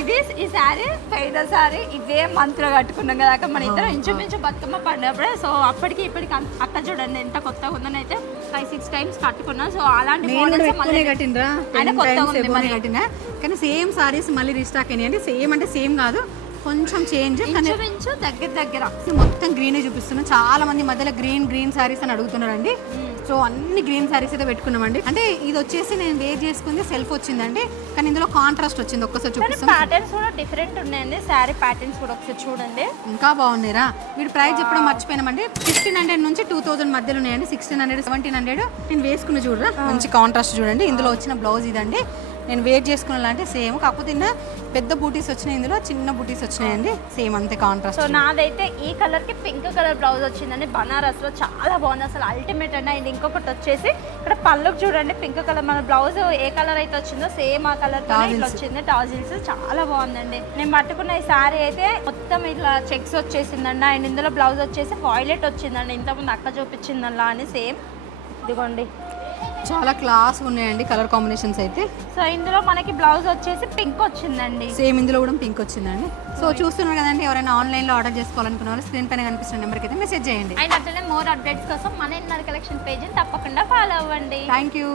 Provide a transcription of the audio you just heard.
ఇది ఈ శారీ పైన శారీ ఇవే మంత్లో కట్టుకున్నాం కదా అక్క మన ఇద్దరం ఇంచుమించు బతుకమ్మ పండినప్పుడే. సో అప్పటికి ఇప్పటికి అక్క చూడండి ఎంత కొత్తగా ఉందని అయితే 5-6 టైమ్స్ కట్టుకున్నాం. సో అలాంటి కట్టినరా కట్టినా కానీ సేమ్ సారీస్ మళ్ళీ రీస్టాక్ అయినాయి అంటే సేమ్ కాదు, కొంచెం చేంజ్. దగ్గర మొత్తం గ్రీనే చూపిస్తున్నాం. చాలా మంది మధ్యలో గ్రీన్ సారీస్ అని అడుగుతున్నారండి. సో అన్ని గ్రీన్ సారీస్ అయితే పెట్టుకున్నామండి. అంటే ఇది వచ్చేసి నేను వేర్ చేసుకుంది సెల్ఫ్ వచ్చిందండి, కానీ ఇందులో కాంట్రాస్ట్ వచ్చింది. ఒక్కసారి చూపిస్తాం. ప్యాటర్న్స్ కూడా డిఫరెంట్ ఉన్నాయండి. శారీ ప్యాటర్న్స్ కూడా ఒకసారి చూడండి, ఇంకా బాగున్నాయిరా. వీటి ప్రైస్ చెప్పడం మర్చిపోయినామండి. 1500 నుంచి 2000 మధ్యలో ఉన్నాయండి. 1600 1700 నేను వేసుకున్న చూడరా, మంచి కాంట్రాస్ట్ చూడండి. ఇందులో వచ్చిన బ్లౌజ్ ఇదండి. నేను వేర్ చేసుకున్నలాంటి సేమ్, కాకపోతే పెద్ద బూటీస్ వచ్చినాయి, ఇందులో చిన్న బూటీస్ వచ్చినాయండి. సేమ్ అంతే కాంట్రాస్ట్. సో నాదైతే ఈ కలర్ కి పింక్ కలర్ బ్లౌజ్ వచ్చిందండి. బనారస్ లో చాలా బాగుంది, అసలు అల్టిమేట్ అండి. అండ్ ఇంకొకటి వచ్చేసి ఇక్కడ పళ్ళుకి చూడండి పింక్ కలర్. మన బ్లౌజ్ ఏ కలర్ అయితే వచ్చిందో సేమ్ ఆ కలర్ ఇట్లా వచ్చింది. టాజిల్స్ చాలా బాగుందండి. నేను పట్టుకున్న ఈ శారీ అయితే మొత్తం ఇట్లా చెక్స్ వచ్చేసిందండి. అండ్ ఇందులో బ్లౌజ్ వచ్చేసి వాయిలెట్ వచ్చిందండి. ఇంతకుముందు అక్క చూపించిందల్లా అని సేమ్ ఇదిగోండి. చాలా క్లాస్ ఉన్నాయండి కలర్ కాంబినేషన్స్ అయితే. సో ఇందులో మనకి బ్లౌజ్ వచ్చేసి పింక్ వచ్చిందండి. సేమ్ ఇందులో కూడా పింక్ వచ్చిందండి. సో చూస్తున్నారు కదండి, ఎవరైనా ఆన్లైన్లో ఆర్డర్ చేసుకోవాలనుకున్న వాళ్ళు స్క్రీన్ పైన కనిపిస్తున్న నెంబర్కి అయితే మెసేజ్ చేయండి. అండ్ అట్లనే మోర్ అప్డేట్స్ కోసం మన ఇన్నర్ కలెక్షన్ పేజ్ని తప్పకుండా ఫాలో అవ్వండి. Thank you.